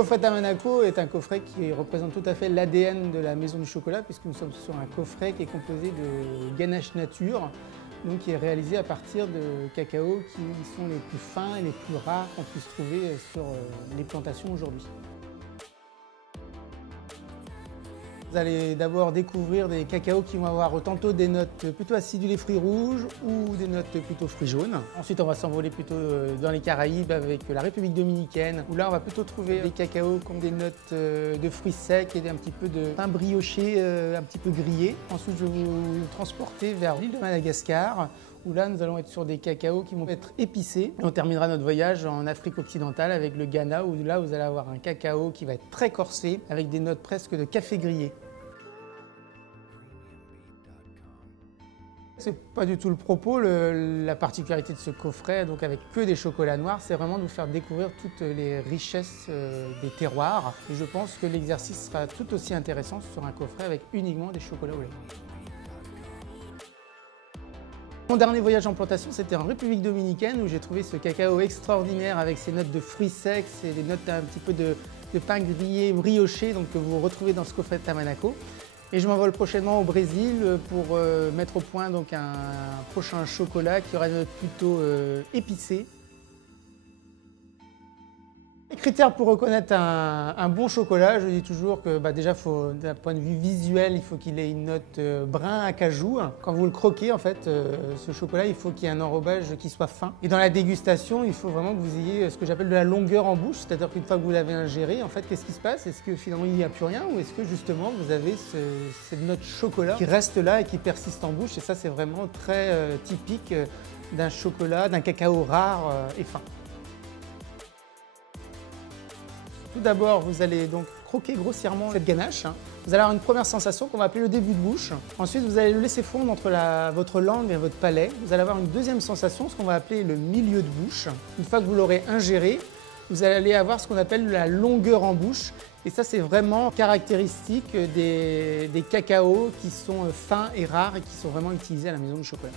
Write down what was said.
coffret Tamanako est un coffret qui représente tout à fait l'ADN de la maison du chocolat, puisque nous sommes sur un coffret qui est composé de ganache nature, donc qui est réalisé à partir de cacao qui sont les plus fins et les plus rares qu'on puisse trouver sur les plantations aujourd'hui. Vous allez d'abord découvrir des cacaos qui vont avoir tantôt des notes plutôt acidulées fruits rouges ou des notes plutôt fruits jaunes. Ensuite, on va s'envoler plutôt dans les Caraïbes avec la République dominicaine, où là, on va plutôt trouver des cacaos qui ont des notes de fruits secs et un petit peu de pain brioché un petit peu grillé. Ensuite, je vais vous transporter vers l'île de Madagascar, où là, nous allons être sur des cacaos qui vont être épicés. Et on terminera notre voyage en Afrique occidentale avec le Ghana, où là, vous allez avoir un cacao qui va être très corsé, avec des notes presque de café grillé. C'est pas du tout le propos. La particularité de ce coffret, donc avec que des chocolats noirs, c'est vraiment de vous faire découvrir toutes les richesses des terroirs. Et je pense que l'exercice sera tout aussi intéressant sur un coffret avec uniquement des chocolats au lait. Mon dernier voyage en plantation, c'était en République dominicaine où j'ai trouvé ce cacao extraordinaire avec ses notes de fruits secs et des notes un petit peu de pain grillé, brioché, donc que vous retrouvez dans ce coffret de Tamanako. Et je m'envole prochainement au Brésil pour mettre au point donc un prochain chocolat qui aura une note plutôt épicée. Les critères pour reconnaître un bon chocolat, je dis toujours que déjà, d'un point de vue visuel, il faut qu'il ait une note brun à cajou. Quand vous le croquez, en fait, ce chocolat, il faut qu'il y ait un enrobage qui soit fin. Et dans la dégustation, il faut vraiment que vous ayez ce que j'appelle de la longueur en bouche, c'est-à-dire qu'une fois que vous l'avez ingéré, en fait, qu'est-ce qui se passe? Est-ce que finalement il n'y a plus rien ou est-ce que justement vous avez cette note chocolat qui reste là et qui persiste en bouche? Et ça, c'est vraiment très typique d'un chocolat, d'un cacao rare et fin. Tout d'abord, vous allez donc croquer grossièrement cette ganache. Vous allez avoir une première sensation qu'on va appeler le début de bouche. Ensuite, vous allez le laisser fondre entre votre langue et votre palais. Vous allez avoir une deuxième sensation, ce qu'on va appeler le milieu de bouche. Une fois que vous l'aurez ingéré, vous allez avoir ce qu'on appelle la longueur en bouche. Et ça, c'est vraiment caractéristique des cacaos qui sont fins et rares et qui sont vraiment utilisés à la maison du chocolat.